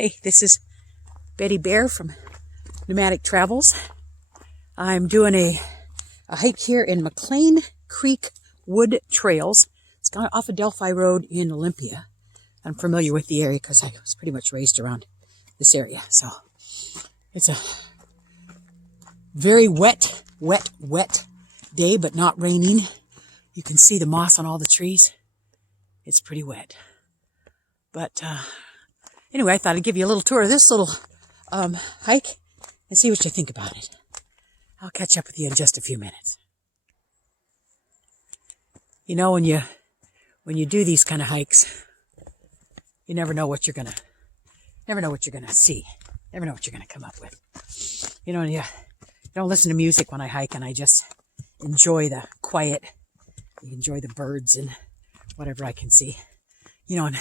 Hey, this is BettyBear from Nomadic Travels. I'm doing a hike here in McLane Creek Trails. It's kind of off of Delphi Road in Olympia. I'm familiar with the area because I was pretty much raised around this area. So it's a very wet day, but not raining. You can see the moss on all the trees. It's pretty wet. But anyway, I thought I'd give you a little tour of this little hike and see what you think about it. I'll catch up with you in just a few minutes. You know, when you do these kind of hikes, you never know what you're gonna see. Never know what you're gonna come up with. You know, you don't listen to music when I hike, and I just enjoy the quiet. You enjoy the birds and whatever I can see. You know, and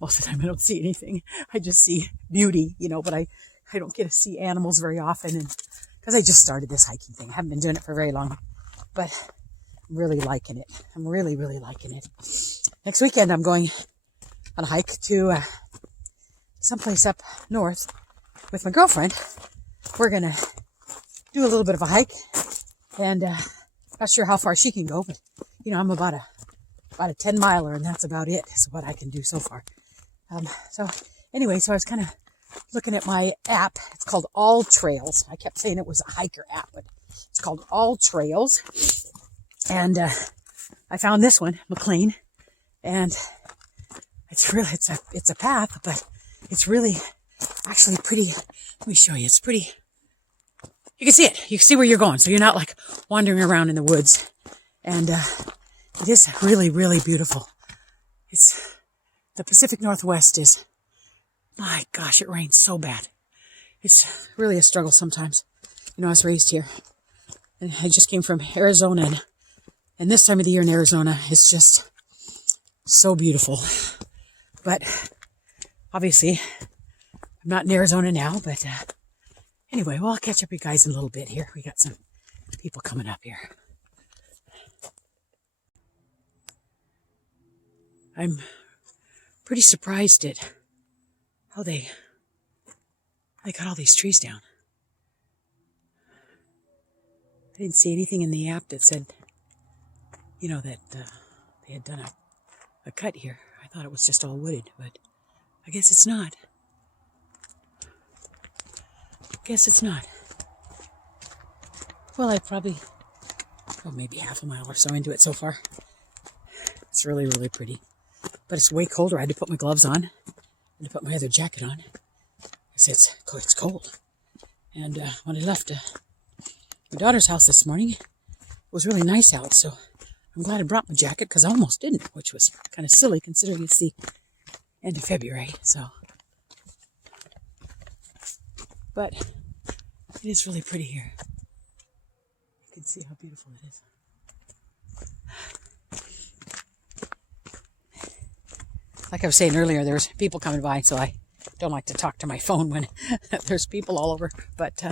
most of the time I don't see anything. I just see beauty, you know, but I don't get to see animals very often, and because I just started this hiking thing. I haven't been doing it for very long, but I'm really liking it. I'm really liking it. Next weekend I'm going on a hike to someplace up north with my girlfriend. We're gonna do a little bit of a hike, and not sure how far she can go, but you know, I'm about a 10 miler, and that's about it. Is what I can do so far. So anyway, so I was kind of looking at my app. It's called All Trails. I kept saying it was a hiker app, but it's called All Trails. And I found this one, McLane, and it's a path, but it's really actually pretty. Let me show you. It's pretty. You can see it. You can see where you're going, so you're not like wandering around in the woods. And it is really beautiful. It's the Pacific Northwest is. My gosh, it rains so bad. It's really a struggle sometimes. You know, I was raised here, and I just came from Arizona, and this time of the year in Arizona is just so beautiful. But obviously, I'm not in Arizona now, but anyway, well, I'll catch up with you guys in a little bit here. We got some people coming up here. I'm pretty surprised at how they got all these trees down. I didn't see anything in the app that said, you know, that they had done a cut here. I thought it was just all wooded, but I guess it's not. Well, I probably, maybe half a mile or so into it so far. It's really pretty. But it's way colder. I had to put my gloves on. I had to put my other jacket on. It's cold. And when I left my daughter's house this morning, it was really nice out. So I'm glad I brought my jacket, because I almost didn't, which was kind of silly considering it's the end of February. So, but it is really pretty here. You can see how beautiful it is. Like I was saying earlier, there's people coming by, so I don't like to talk to my phone when there's people all over. But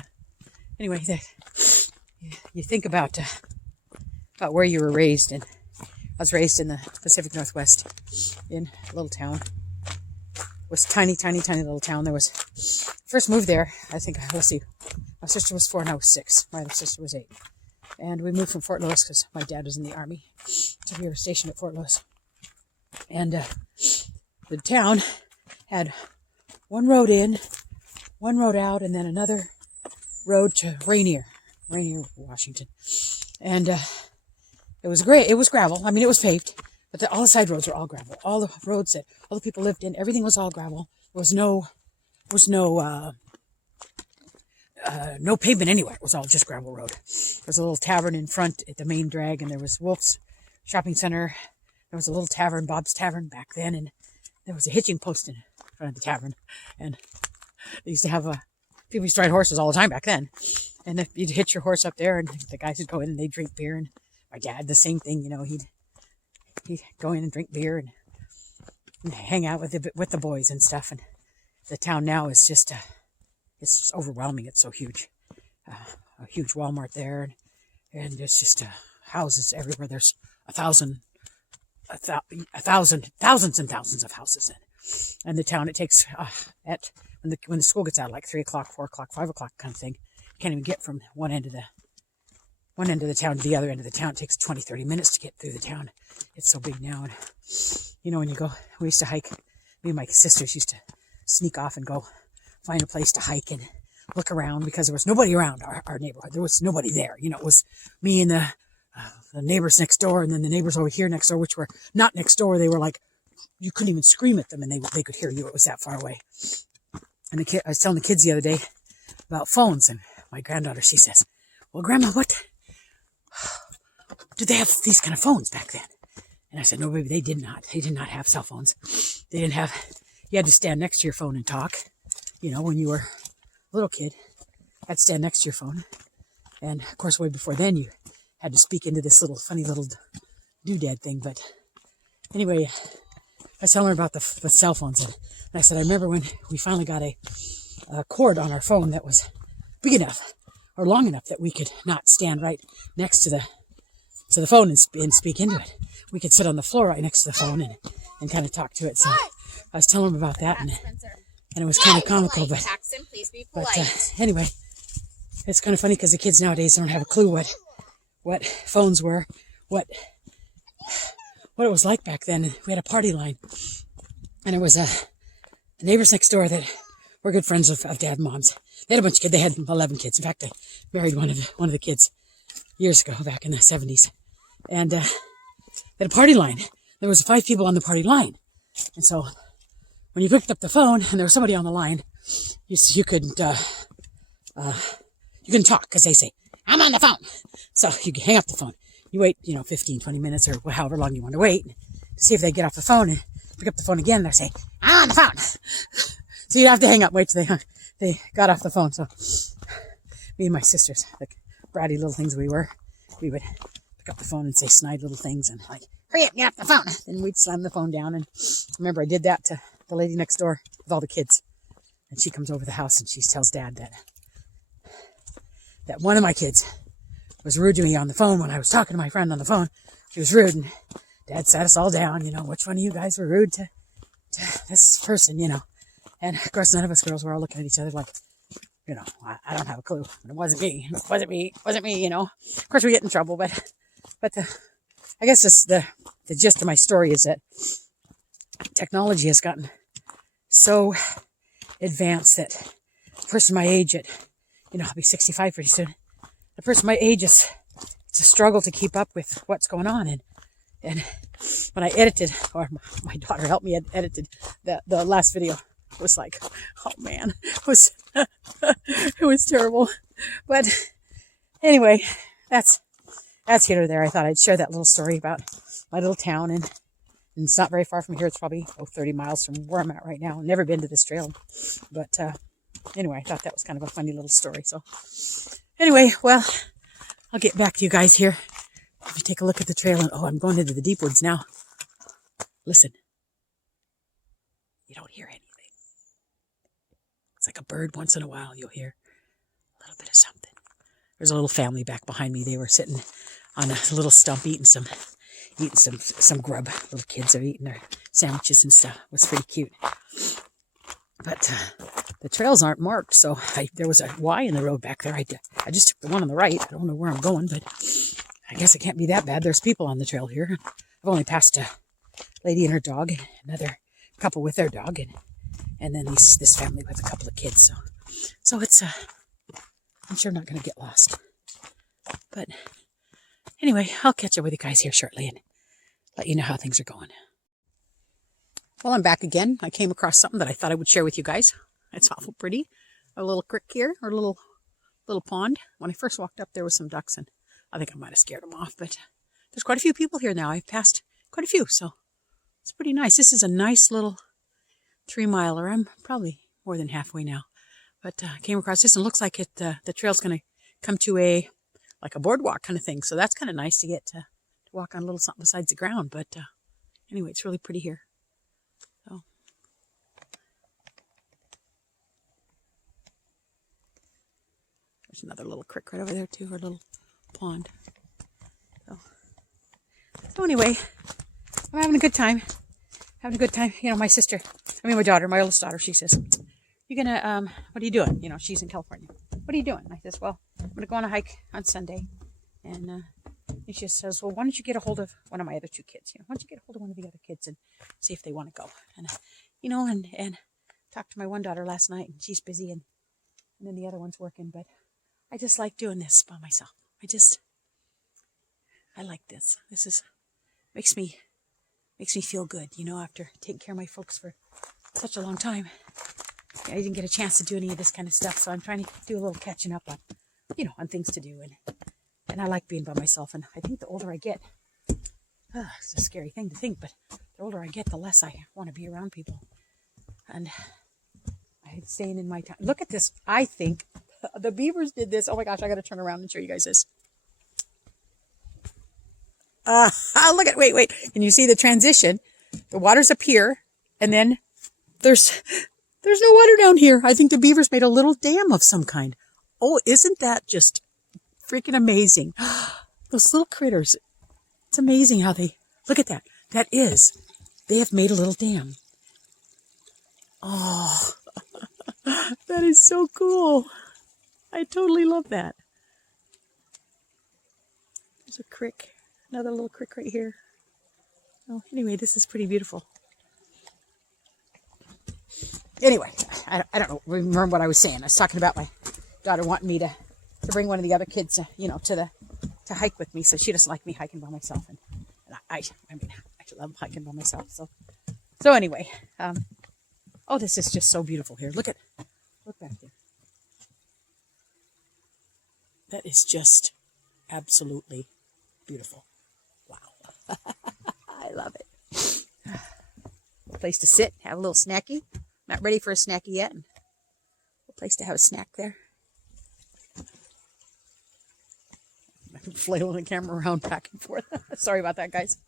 anyway, you think about where you were raised, and I was raised in the Pacific Northwest in a little town. It was tiny little town. There was first moved there. I think, let's see, my sister was 4 and I was 6. My other sister was 8, and we moved from Fort Lewis because my dad was in the Army, so we were stationed at Fort Lewis. And the town had one road in, one road out, and then another road to Rainier, Washington. And it was great. It was gravel. I mean, it was paved, but all the side roads were all gravel. All the roads that all the people lived in, everything was all gravel. There was no pavement anywhere. It was all just gravel road. There was a little tavern in front at the main drag, and there was Wolf's Shopping Center. There was a little tavern, Bob's Tavern, back then, and there was a hitching post in front of the tavern. And they used to have people used to ride horses all the time back then. And if you'd hitch your horse up there, and the guys would go in and they'd drink beer. And my dad, the same thing, you know, he'd go in and drink beer and hang out with the boys and stuff. And the town now is just it's just overwhelming. It's so huge. A huge Walmart there, and there's just houses everywhere. There's thousands and thousands of houses, And the town, it takes when the school gets out, like 3 o'clock, 4 o'clock, 5 o'clock kind of thing. You can't even get from one end of the town to the other end of the town. It takes 20, 30 minutes to get through the town. It's so big now. And when you go, we used to hike. Me and my sisters used to sneak off and go find a place to hike and look around, because there was nobody around our neighborhood. There was nobody there. It was me and the neighbors next door, and then the neighbors over here next door, which were not next door. They were like, you couldn't even scream at them, and they could hear you. It was that far away. And I was telling the kids the other day about phones, and my granddaughter, she says, well, Grandma, what did they have these kind of phones back then? And I said, no, baby, they did not. They did not have cell phones. They didn't have, you had to stand next to your phone and talk. When you were a little kid, you had to stand next to your phone. And of course, way before then, you had to speak into this funny little doodad thing. But anyway, I was telling her about the cell phones. And I said, I remember when we finally got a cord on our phone that was big enough or long enough that we could not stand right next to the phone and speak into it. We could sit on the floor right next to the phone and kind of talk to it. So I was telling them about that, and it was kind of comical. But anyway, it's kind of funny because the kids nowadays don't have a clue what phones were, what it was like back then. We had a party line, and it was the neighbors next door that were good friends of Dad and Mom's. They had a bunch of kids. They had 11 kids. In fact, I married one of the kids years ago, back in the 70s. And they had a party line. There was 5 people on the party line. And so when you picked up the phone and there was somebody on the line, you couldn't talk, because they say, I'm on the phone. So you hang up the phone. You wait, 15, 20 minutes or however long you want to wait to see if they get off the phone, and pick up the phone again. They're saying, I'm on the phone. So you'd have to hang up, wait till they got off the phone. So me and my sisters, like bratty little things we were, we would pick up the phone and say snide little things and like, hurry up, get off the phone. Then we'd slam the phone down. And I remember I did that to the lady next door with all the kids. And she comes over the house and she tells Dad that one of my kids was rude to me on the phone when I was talking to my friend on the phone. She was rude, and Dad sat us all down, which one of you guys were rude to this person, And of course, none of us girls were all looking at each other like, I don't have a clue. It wasn't me. It wasn't me. Of course, we get in trouble, but I guess the gist of my story is that technology has gotten so advanced that a person my age I'll be 65 pretty soon. The person my age it's a struggle to keep up with what's going on. And when I edited, or my daughter helped me edited the last video, it was like, oh man, it was terrible. But anyway, that's here or there. I thought I'd share that little story about my little town, and it's not very far from here. It's probably 30 miles from where I'm at right now. I've never been to this trail, but anyway, I thought that was kind of a funny little story. So anyway, well, I'll get back to you guys here. If you take a look at the trail, and I'm going into the deep woods now. Listen, you don't hear anything. It's like a bird once in a while. You'll hear a little bit of something. There's a little family back behind me. They were sitting on a little stump eating some grub. Little kids are eating their sandwiches and stuff. It was pretty cute. But the trails aren't marked, so there was a Y in the road back there. I just took the one on the right. I don't know where I'm going, but I guess it can't be that bad. There's people on the trail here. I've only passed a lady and her dog, and another couple with their dog, and then this family with a couple of kids. So it's I'm sure I'm not going to get lost. But anyway, I'll catch up with you guys here shortly and let you know how things are going. Well, I'm back again. I came across something that I thought I would share with you guys. It's awful pretty. A little creek here, or a little pond. When I first walked up, there was some ducks, and I think I might have scared them off, but there's quite a few people here now. I've passed quite a few, so it's pretty nice. This is a nice little 3-miler. I'm probably more than halfway now, but I came across this, and it looks like the trail's going to come to a boardwalk kind of thing. So that's kind of nice to get to walk on a little something besides the ground. But anyway, it's really pretty here. So there's another little creek right over there too, or a little pond. So anyway, I'm having a good time. My sister, my daughter, my oldest daughter, she says, "You gonna, what are you doing?" You know, she's in California. "What are you doing?" I says, "Well, I'm gonna go on a hike on Sunday." And she says, "Well, why don't you get a hold of one of my other two kids? You know, why don't you get a hold of one of the other kids and see if they want to go?" And, you know, and talked to my one daughter last night, and she's busy, and then the other one's working. But I just like doing this by myself. I like this. Makes me feel good, you know, after taking care of my folks for such a long time. I didn't get a chance to do any of this kind of stuff, so I'm trying to do a little catching up on, you know, on things to do, and I like being by myself. And I think the older I get, it's a scary thing to think, but the older I get, the less I want to be around people. And I'm staying in my time. Look at this. I think the beavers did this. Oh my gosh, I got to turn around and show you guys this. Look at, wait. Can you see the transition? The water's up here, and then there's no water down here. I think the beavers made a little dam of some kind. Oh, isn't that just freaking amazing? Those little critters. It's amazing how they, look at that. They have made a little dam. Oh, that is so cool. I totally love that. There's a creek. Another little creek right here. Oh, anyway, this is pretty beautiful. Anyway, I don't remember what I was saying. I was talking about my daughter wanting me to bring one of the other kids, you know, to hike with me. So she doesn't like me hiking by myself, and I love hiking by myself. So anyway, oh, this is just so beautiful here. Look back there. That is just absolutely beautiful. Wow. I love it. A place to sit, have a little snacky. Not ready for a snacky yet. A place to have a snack there. I'm flailing the camera around back and forth. Sorry about that, guys.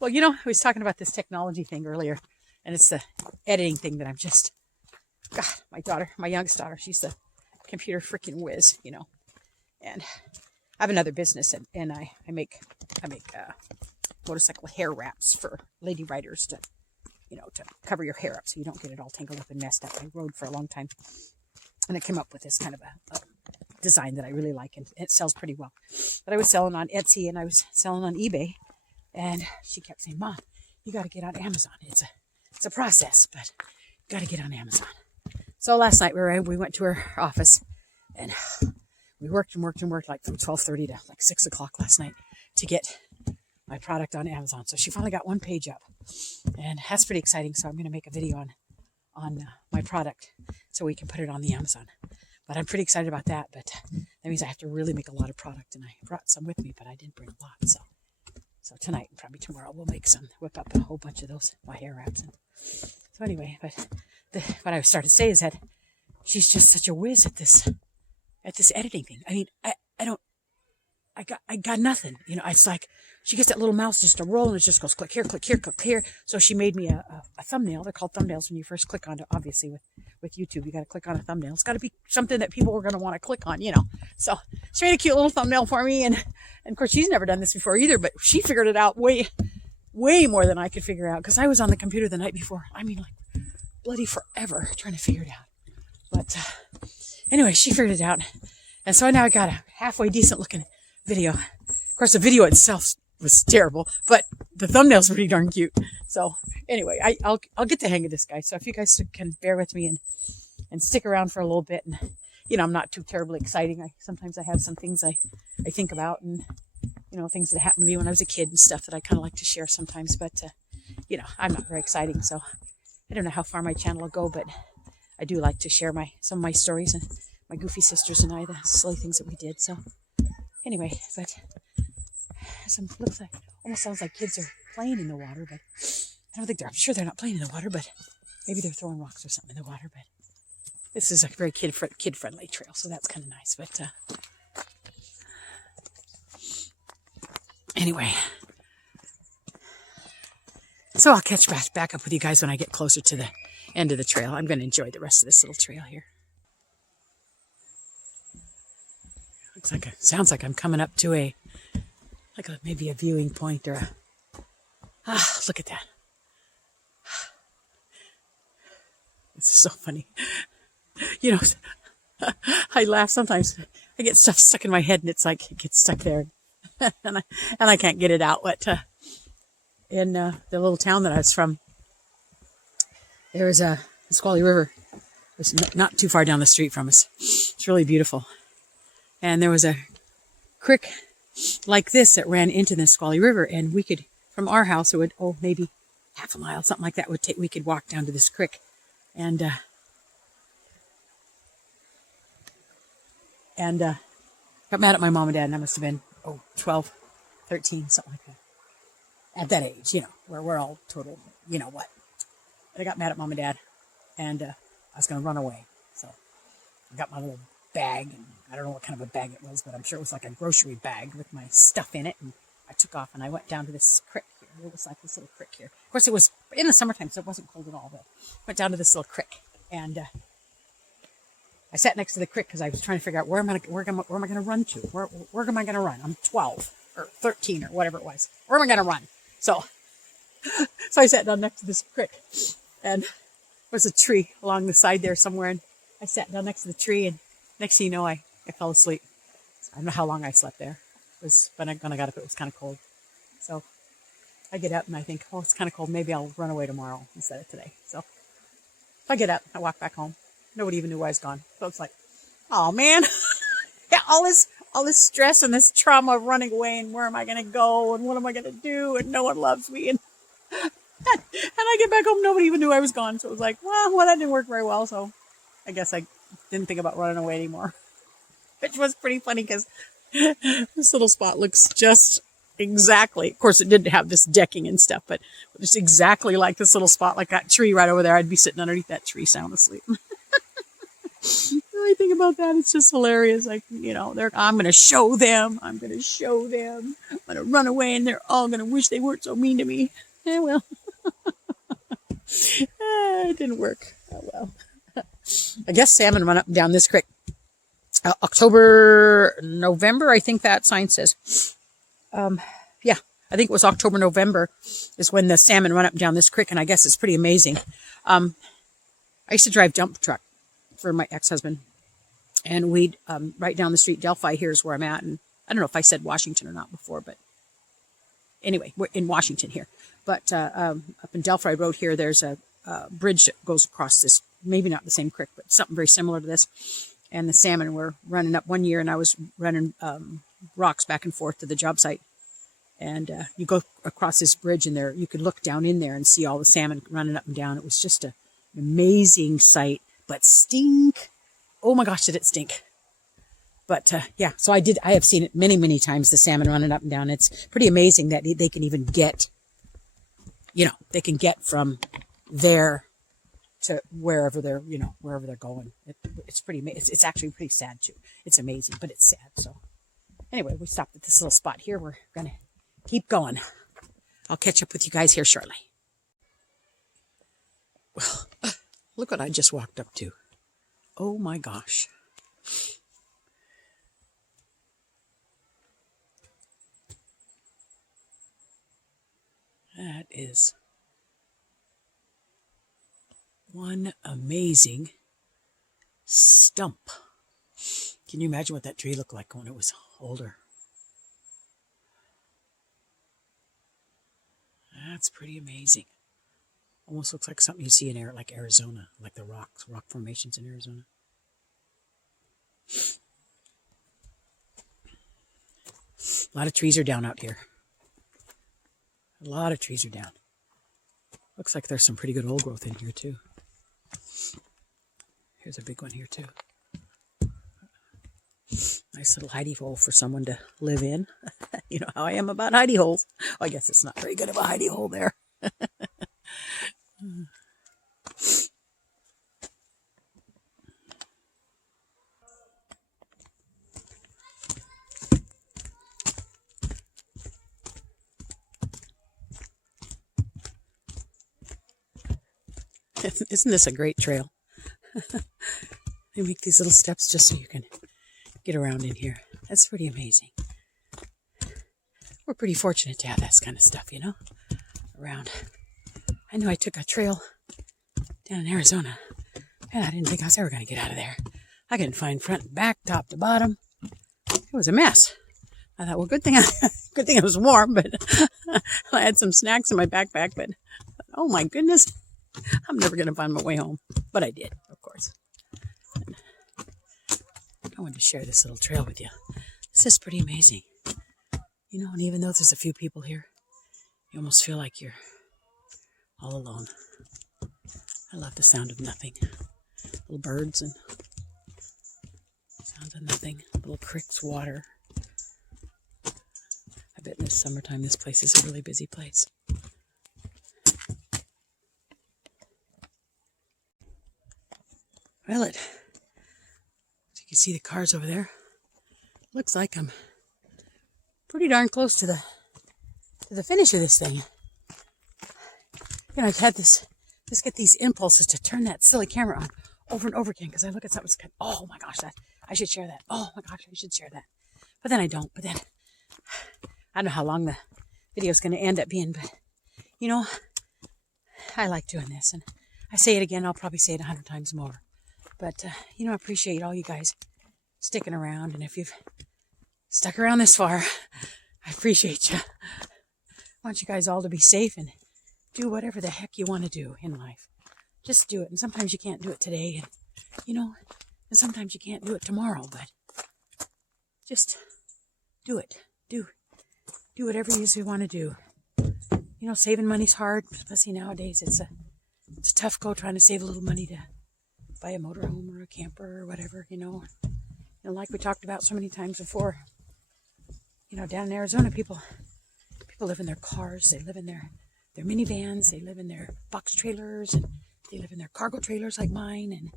Well, you know, I was talking about this technology thing earlier, and it's the editing thing that I'm just, God, my youngest daughter, she's the computer freaking whiz, you know. And I have another business, and I make motorcycle hair wraps for lady riders to, you know, to cover your hair up so you don't get it all tangled up and messed up. I rode for a long time, and I came up with this kind of a design that I really like, and it sells pretty well. But I was selling on Etsy, and I was selling on eBay, and she kept saying, "Mom, you got to get on Amazon. It's a process, but you got to get on Amazon." So last night we went to her office, and we worked like from 12:30 to like 6 o'clock last night to get my product on Amazon. So she finally got one page up, and that's pretty exciting. So I'm going to make a video on my product so we can put it on the Amazon. But I'm pretty excited about that. But that means I have to really make a lot of product, and I brought some with me, but I didn't bring a lot. So tonight, probably tomorrow, we'll whip up a whole bunch of those, my hair wraps. So anyway, but what I started to say is that she's just such a whiz at this editing thing. I mean, I got nothing. You know, it's like she gets that little mouse just to roll, and it just goes click here, click here, click here. So she made me a thumbnail. They're called thumbnails when you first click on it. Obviously, with YouTube, you got to click on a thumbnail. It's got to be something that people are going to want to click on, you know. So she made a cute little thumbnail for me, and of course she's never done this before either, but she figured it out way more than I could figure out, because I was on the computer the night before. I mean, like bloody forever trying to figure it out. But anyway, she figured it out, and so now I got a halfway decent looking video. Of course, the video itself was terrible, but the thumbnail's pretty darn cute. So anyway, I'll get the hang of this, guys. So if you guys can bear with me and stick around for a little bit, and you know, I'm not too terribly exciting. Sometimes I have some things I think about, and you know, things that happened to me when I was a kid and stuff that I kind of like to share sometimes. But you know, I'm not very exciting, so I don't know how far my channel will go, but I do like to share some of my stories, and my goofy sisters and I, the silly things that we did. So anyway, but looks like, almost sounds like kids are playing in the water, but I don't think I'm sure they're not playing in the water, but maybe they're throwing rocks or something in the water. But this is a very kid-friendly trail, so that's kind of nice. But anyway, so I'll catch back up with you guys when I get closer to the end of the trail. I'm going to enjoy the rest of this little trail here. Sounds like I'm coming up to maybe a viewing point, or look at that. It's so funny. You know, I laugh sometimes. I get stuff stuck in my head and it's like it gets stuck there. and I can't get it out. But in the little town that I was from, there was a Squally River. It was not too far down the street from us. It's really beautiful. And there was a creek like this that ran into the Squally River, and we could, from our house, it would, maybe half a mile, something like that, we could walk down to this creek. And got mad at my mom and dad, and I must have been, 12, 13, something like that. At that age, where we're all total, what. But I got mad at mom and dad, and I was going to run away. So I got my little bag, and I don't know what kind of a bag it was, but I'm sure it was like a grocery bag with my stuff in it, and I took off, and I went down to this creek here. It was like this little creek here. Of course, it was in the summertime, so it wasn't cold at all, but I went down to this little creek, and I sat next to the creek because I was trying to figure out where am I going to run to? Where am I going to run? I'm 12 or 13 or whatever it was. Where am I going to run? So I sat down next to this creek, and there was a tree along the side there somewhere, and I sat down next to the tree, and next thing you know, I fell asleep. I don't know how long I slept there. But when I got up, it was kind of cold. So I get up and I think, it's kind of cold. Maybe I'll run away tomorrow instead of today. So I get up, I walk back home. Nobody even knew I was gone. So it's like, oh man, yeah, all this stress and this trauma of running away, and where am I going to go, and what am I going to do, and no one loves me, and I get back home, nobody even knew I was gone. So it was like, well, that didn't work very well. So I guess I didn't think about running away anymore, which was pretty funny because this little spot looks just exactly, of course it didn't have this decking and stuff, but just exactly like this little spot, like that tree right over there. I'd be sitting underneath that tree sound asleep. I think about that, it's just hilarious. Like, I'm going to show them. I'm going to run away, and they're all going to wish they weren't so mean to me. Well, it didn't work. Oh, well. I guess salmon run up and down this creek. October, November, I think that sign says. Yeah, I think it was October, November is when the salmon run up and down this creek, and I guess it's pretty amazing. I used to drive dump truck for my ex-husband, and we'd, right down the street, Delphi, here's where I'm at, and I don't know if I said Washington or not before, but anyway, we're in Washington here. But up in Delphi Road here, there's a bridge that goes across this, maybe not the same creek, but something very similar to this. And the salmon were running up one year, and I was running rocks back and forth to the job site. And you go across this bridge, and there you could look down in there and see all the salmon running up and down. It was just an amazing sight, but stink. Oh my gosh, did it stink. But yeah, so I have seen it many, many times, the salmon running up and down. It's pretty amazing that they can even get, they can get from there to wherever they're, wherever they're going. It's pretty, it's actually pretty sad too. It's amazing, but it's sad. So anyway, we stopped at this little spot here. We're going to keep going. I'll catch up with you guys here shortly. Well, look what I just walked up to. Oh my gosh. That is one amazing stump. Can you imagine what that tree looked like when it was older? That's pretty amazing. Almost looks like something you see in Arizona, like the rock formations in Arizona. A lot of trees are down out here. A lot of trees are down. Looks like there's some pretty good old growth in here too. Here's a big one here too. Nice little hidey hole for someone to live in. You know how I am about hidey holes. Well, I guess it's not very good of a hidey hole there. Isn't this a great trail? They make these little steps just so you can get around in here. That's pretty amazing. We're pretty fortunate to have this kind of stuff, around. I know I took a trail down in Arizona And I didn't think I was ever going to get out of there. I couldn't find front and back, top to bottom. It was a mess. I thought, well, good thing it was warm, but I had some snacks in my backpack, but oh my goodness, I'm never going to find my way home. But I did, of course. And I wanted to share this little trail with you. This is pretty amazing. You know, and even though there's a few people here, you almost feel like you're all alone. I love the sound of nothing. Little birds and sounds of nothing. Little creeks, water. I bet in the summertime this place is a really busy place. Well, as you can see the cars over there, looks like I'm pretty darn close to the finish of this thing. You know, I've had just get these impulses to turn that silly camera on over and over again because I look at something and oh my gosh, I should share that. Oh my gosh, I should share that. But then I don't. But then I don't know how long the video is going to end up being. But you know, I like doing this, and I say it again. I'll probably say it 100 times more. But you know, I appreciate all you guys sticking around, and if you've stuck around this far, I appreciate you. I want you guys all to be safe and do whatever the heck you want to do in life. Just do it. And sometimes you can't do it today, and you know, and sometimes you can't do it tomorrow, but just do it. Do whatever it is you want to do. You know, saving money's hard, especially nowadays. It's a tough go trying to save a little money to buy a motorhome or a camper or whatever, you know. And like we talked about so many times before, you know, down in Arizona, people live in their cars, they live in their minivans, they live in their box trailers, and they live in their cargo trailers like mine. And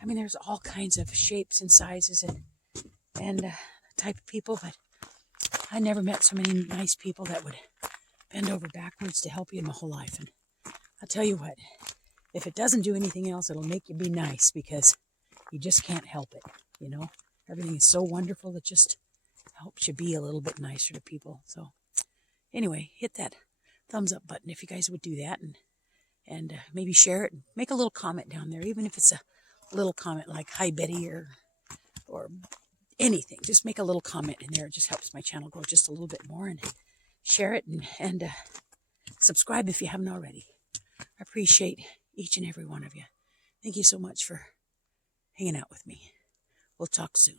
I mean, there's all kinds of shapes and sizes and type of people, but I never met so many nice people that would bend over backwards to help you in my whole life. And I'll tell you what, if it doesn't do anything else, it'll make you be nice because you just can't help it, you know. Everything is so wonderful, it just helps you be a little bit nicer to people. So anyway, hit that thumbs up button if you guys would do that, and maybe share it and make a little comment down there, even if it's a little comment like hi Betty or anything. Just make a little comment in there. It just helps my channel grow just a little bit more, and share it and subscribe if you haven't already. I appreciate each and every one of you. Thank you so much for hanging out with me. We'll talk soon.